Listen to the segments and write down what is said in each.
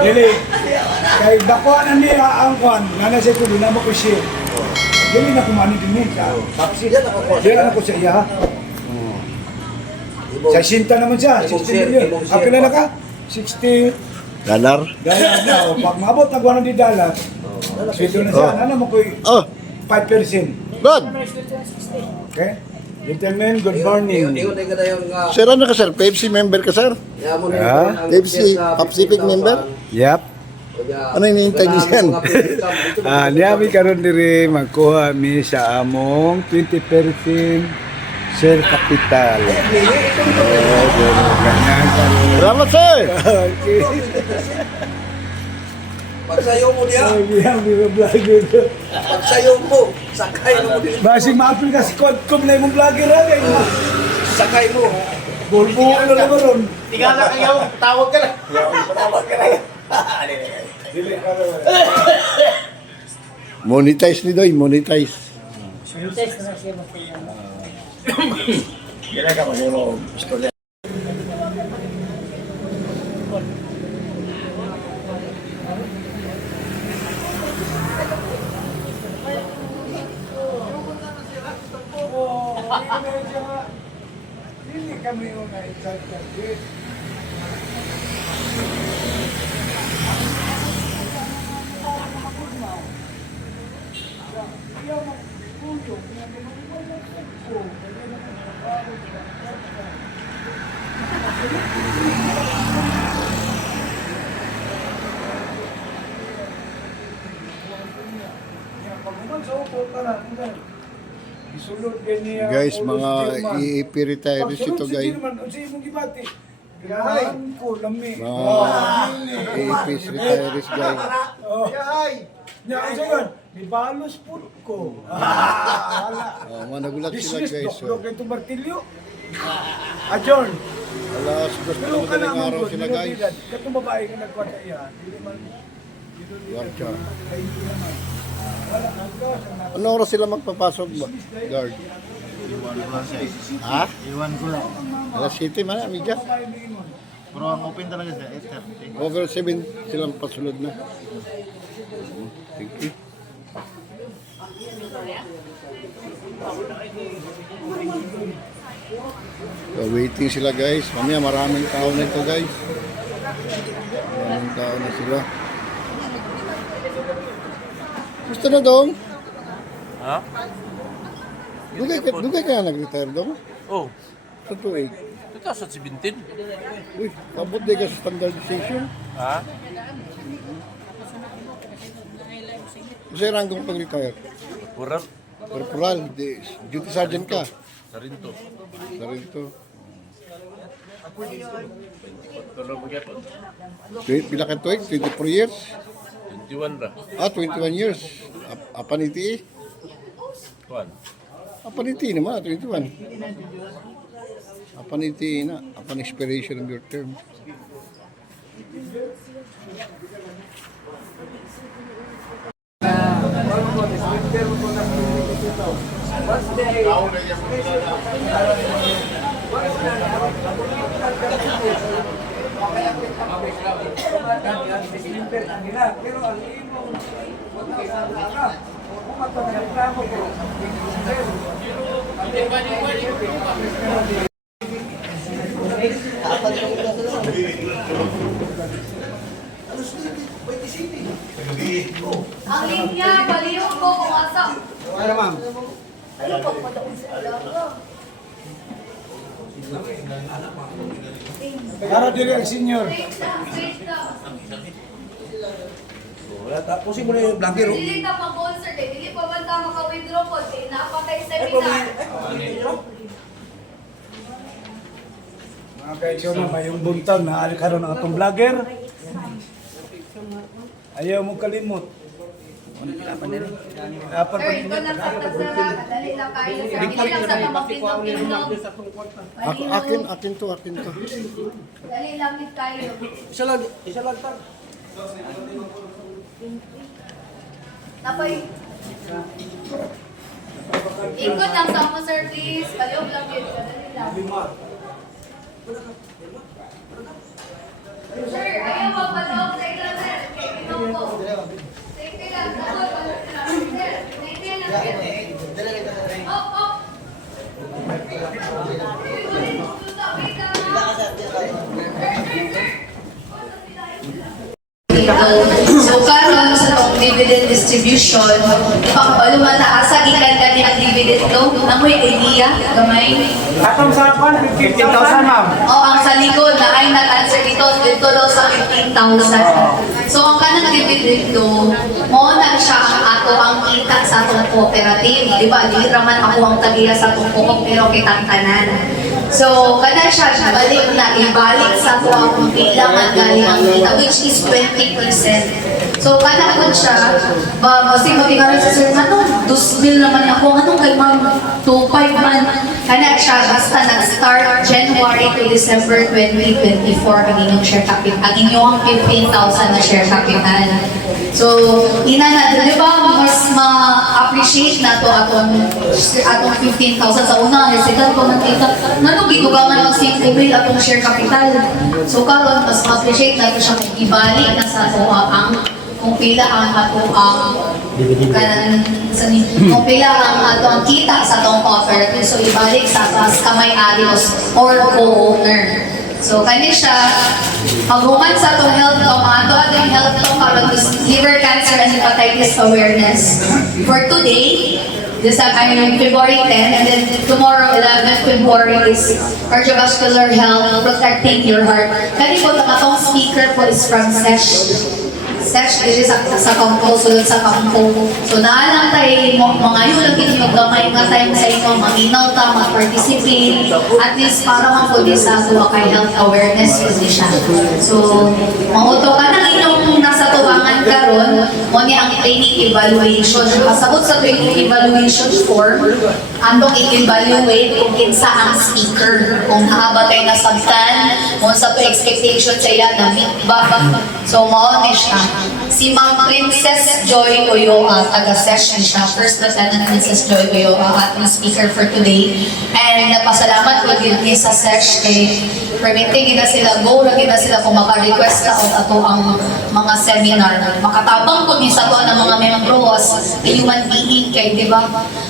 Dili. Kay dakuan na niya ang kwan, nanasay ko din mo ko siya. Dili na kumani din niya. Tapos diyan ako sa iya. Sa sinta naman siya, 60 million. Apila na ka? 60 Dalar? Dalar na. O, pag mabot na gwanan di dalar, sweldo na siya. Ano mo ko'y 5%. Good! Okay? Gentlemen, good morning. Sir, ano ka sir? Pepsi member ka sir? Pepsi Pacific member? Yep. Ano hinihintay niyo yan? Niyami karon diri magkuha mi sa among 20% share capital. Ganyan karon. Salamat sir! Okay. Pagsayo mo diya. Diyan, vlogger. Pagsayo mo. Sakay mo diya. Basi maapil ka si Kodkom na imong vlogger ha. Sakay mo. Bulbo ko na naman ron. Tingala kayo. Tawag ka lang. Monetize ni Doy, monetize. Kailan ka mo istorya. Hindi kami yung na-excited. Guys, mga i-retirees ito guys. Mga i-IPs retirees guys. May balos po ko. Mga nagulat sila Business guys. doktor kay Martilyo. Adjourn. Alas, gusto Pero mo ka madaling na araw mo sila guys. Katong babae nga nagkwata iya. Dili man Guardia. Ano oras sila magpapasok ba? Guard. Ha? Iwan ko lang. Alas 7 man, amiga. Pero ang open talaga siya, 8:30. Over 7 silang pasunod na. Thank you. So, waiting sila guys. Mamaya maraming tao na ito guys. Maraming tao na sila. Gusto na dong? Ha? Dugay ka nag-retire dong? Oh, Sa tuig. 2017. Uy, pabot di ka sa standardization. Ha? Kasi ranggong pag-retire. Purar. Corporal, duty sergeant ka. Sa rinto. Sa rin to. Tulog mo gyapon. Pila ka tuig? 24 years? 21 ra. 21 years. Apaniti eh. Kuan. Apaniti naman, 21. Apaniti na. Apan expiration of your term. pero ang imong kung matanareklamo ko. Ang linya, palihog ko kung asa. Ano ma'am? Ano pa po daw sa alaga? Para diri ang senior. Wait lang. Wala tapusin mo na yung vlogger. Dili ka pa-sponsor eh. Dili pa man ka maka-withdraw po. Kaya napakay seminar. Mga kaisyo na may yung buntag na alikaron ng atong vlogger. Ayaw mo kalimot. Dapat Sir, ito na sa kasara. Dali lang kayo. Sir, dili lang sa pamapinong-pinong. Akin to. Dali lang kayo. Isa lang tag. Napay. Ikot lang sa mo, sir, please. Palihog lang yun. Dali lang. Sir, ayaw mo pa So karon sa tong dividend distribution, ipakabalo mataas sa gikan kani ang dividend no. Amoy idea gamay. Atong sa kwan, 15,000 ma'am. Ang sa likod na ay nag-answer dito daw sa 15,000. So ang kanang dividend do, mo na siya ang ato ang kita sa atong cooperative, di ba? Di raman ako ang tagiya sa atong coop pero kitang tanan. So kana siya balik na ibalik sa ato ang kailangan galing ang kita which is 20%. So kana po siya, basta mo tingnan sa sir, ano, 2,000 naman ako, anong kay ma'am, 2,500 man. Kana siya, basta nag-start January to December 2024 ang inyong share capital, ang inyong 15,000 na share capital. So, ina na, di ba, mas ma-appreciate na to atong 15,000 sa una, resident ko ng kita, nanong gitugangan mag-sinkubil atong share capital. So, karon mas ma-appreciate na ito siya kung ibalik na sa ato ang kung pila ang ato ang kung pila ang ato ang kita sa atong offer. So, ibalik sa atas kamay-ari or co-owner. So, kani siya, paghuman sa atong health to, atong health to, karon is liver cancer and hepatitis awareness. For today, February 10, and then tomorrow, 11 February is cardiovascular health, protecting your heart. Kani po, atong speaker po is from SESH. SESH diri sa kampo, sulod sa kampo. So naalang tayo, mga yun lang yung gamay nga tayo sa inyo, maminaw ta, mag-participate, at least para mapuli sa kay health awareness position. So, mauto ka na inyong nasa tubangan karon, mo ni ang training evaluation. Pasabot sa training evaluation form, andong i-evaluate kung kinsa ang speaker, kung haba tayo nasabtan, kung sa to expectation sa iya na meet ba. So, mauni siya. Si Ma'am Princess Joy Oyoa, taga-SESH siya. First Lieutenant Princess Joy Oyoa, ating speaker for today. And napasalamat ko din sa SESH kay permitting gina sila, go na gina sila kung maka-request ka o ato ang mga seminar. Makatabang ko din sa to ng mga membros, human being kay, di ba?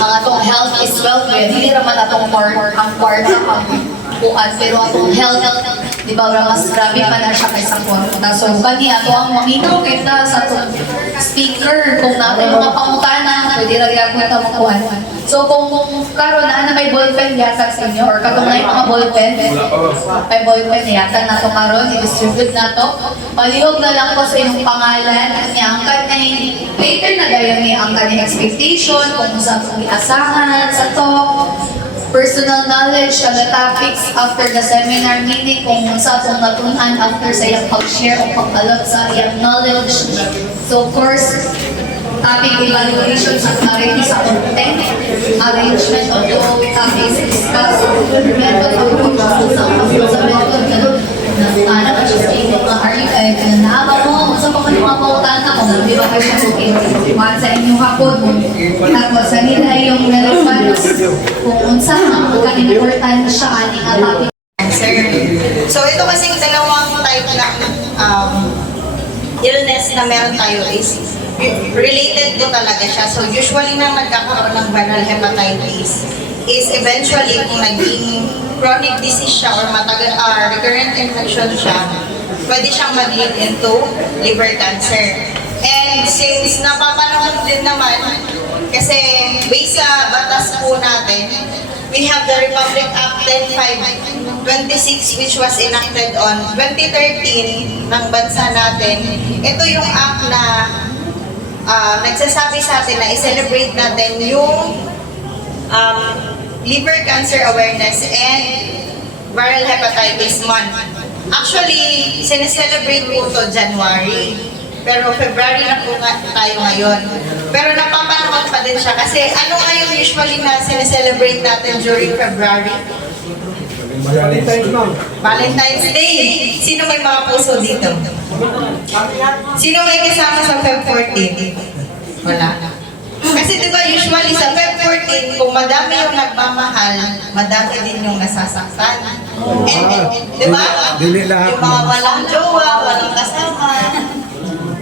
Mga atong health is wealth, hindi naman atong ang kwarta ang kuan, pero atong health, di ba, mas grabe pa na siya kaysa kwarta. So, kani ato ang maminaw kita sa atong speaker, kung natin mga pangutana, pwede lang yung kita makuhan. So, kung karon na may ballpen yata sa inyo, or katong na yung mga ballpen, may ballpen yata na ito karon, i-distribute na ito. Palihog na lang ko sa inyong pangalan, niangkat na later na gaya niangkat ni expectation, kung saan kong iasahan sa to, personal knowledge on the topics after the seminar meeting, kung sa itong natunan after sa iyang pag-share o pag-alot sa iyang knowledge. So, of course, topic evaluation sa clarity sa content, arrangement of the topics discussed, method of pag-usap sa method, anak at siya sa inyo, are you naaba mo, sa mga mga pautana ko, di ba kayo siya sa inyong hapon, tapos sa nila yung relevance, kung unsa ang kaninimportan siya aning topic. So ito kasing dalawang type ng illness na meron tayo is related po talaga siya. So usually nang nagkakaroon ng viral hepatitis is eventually kung naging chronic disease siya or matagal recurrent infection siya, pwede siyang mag-lead into liver cancer. And since napapanahon din naman, kasi based sa batas po natin, we have the Republic Act 10526 which was enacted on 2013 ng bansa natin. Ito yung act na nagsasabi sa atin na i-celebrate natin yung liver cancer awareness and viral hepatitis month. Actually, sineselebrate po ito January. Pero February na po tayo ngayon. Pero napapanahon pa din siya kasi ano nga yung usually na sineselebrate natin during February? Valentine's Day. Sino may mga puso dito? Sino may kasama sa Feb 14? Wala. Kasi diba usually sa Feb 14, kung madami yung nagmamahal, madami din yung nasasaktan. And diba? Yung mga walang jowa, walang kasama.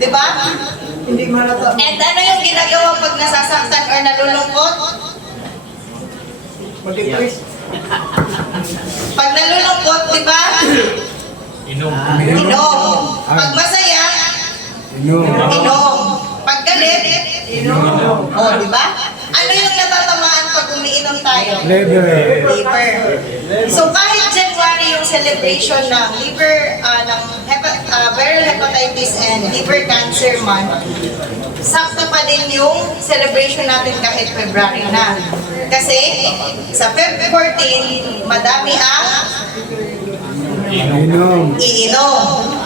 Diba? Hindi marata. And ano yung ginagawa pag nasasaktan or nalulungkot? Mag-increase. Pag nalulungkot, diba? Inom. Pag masaya, Inom. Inom. Pag galit, inom. O, di ba? Ano yung natatamaan pag umiinom tayo? Liver. Liver. So kahit January yung celebration ng viral hepatitis and liver cancer month, sakto pa din yung celebration natin kahit February na. Kasi sa Feb 14, madami ang Inom. iinom.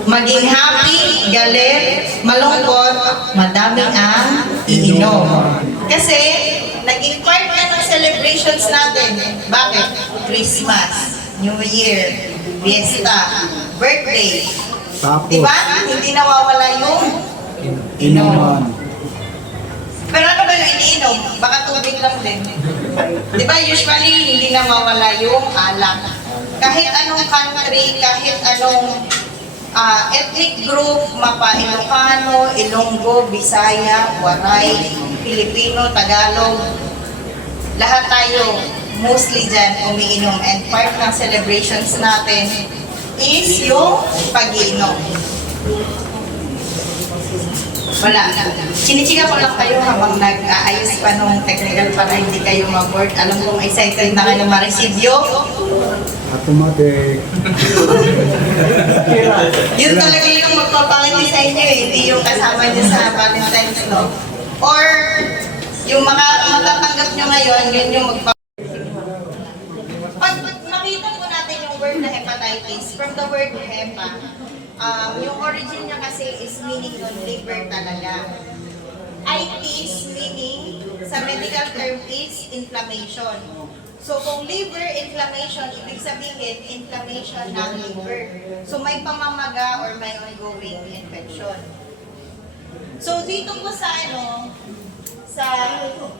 Maging happy, galit, malungkot, madami ang iinom. Kasi naging part na ng celebrations natin. Bakit? Christmas, New Year, Fiesta, birthday. Tapos, Diba? Hindi nawawala yung inuman. Pero ano ba yung iniinom? Baka tubig lang din. Diba usually hindi nawawala yung alak. Kahit anong country, kahit anong ethnic group, Mapa Ilocano, Ilonggo, Bisaya, Waray, Filipino, Tagalog, lahat tayo mostly dyan umiinom, and part ng celebrations natin is yung pag-iinom. Wala. Chinichika ko lang kayo habang nag-aayos pa nung technical para hindi kayo ma-board. Alam kong excited na kayo ma-receive yung Automatic. yun talaga yung magpapangiti sa inyo eh, hindi yung kasama nyo sa Valentine's, no? Or yung matatanggap nyo ngayon, yun yung Pag makita po natin yung word na hepatitis, from the word hepa, yung origin niya kasi is meaning ng liver talaga. Itis meaning, sa medical term is inflammation. So kung liver inflammation, ibig sabihin inflammation ng liver. So may pamamaga or may ongoing infection. So dito po sa sa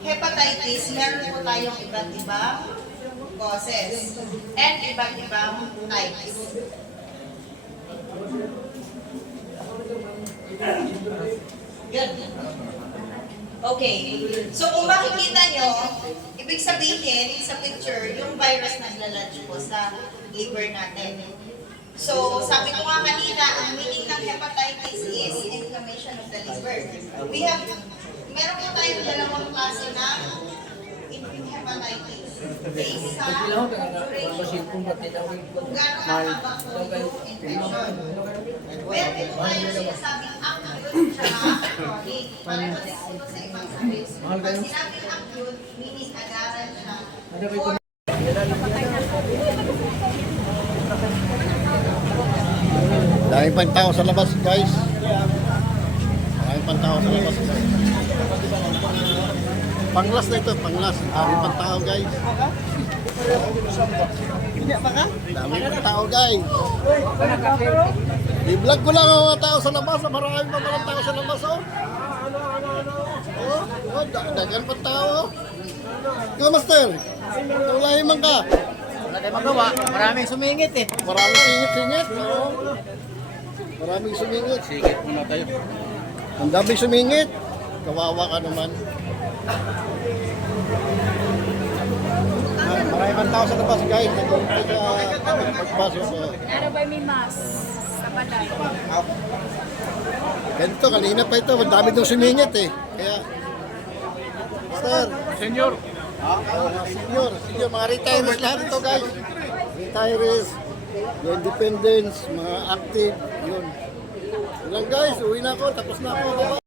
hepatitis, meron po tayong iba't ibang causes and iba't ibang types. Good. Okay. So kung makikita nyo, ibig sabihin sa picture, yung virus naglalodge po sa liver natin. So sabi ko nga kanina, ang meaning ng hepatitis is inflammation of the liver. Meron po tayong dalawang klase ng hepatitis. Based sa duration. Kung gano'n mahaba po yung infection. Meron po tayong sinasabing acute at chronic. Pareho din po ito sa ibang sabis. Pag sinabing acute, meaning agaran siya. Daming pang tao sa labas, guys. Daming pang tao sa labas, guys. Panglas na ito, panglas. Daming pang tao, guys. Daming pang tao, guys. I-vlog ko lang ang mga tao sa labas. Marami pa palang tao sa labas, oh. Oh, dagan pang tao, oh. Ikaw, Master. Tulahin man ka. Wala tayong magawa. Maraming sumingit eh. Maraming singit-singit. Oo. Maraming sumingit. Singit muna tayo. Ang daming sumingit. Kawawa ka naman. Maraming man tao sa labas, guys. Nag-umpay ka pagpasok. Ano ba may mas sa balay? Ganito, kanina pa ito. Ang dami itong sumingit eh. Kaya, Master. Senyor, Senior, mga retirees lahat ito, guys. Retirees, yung independents, mga active, yun. Yun lang, guys, uwi na ako, tapos na ako. Bye-bye.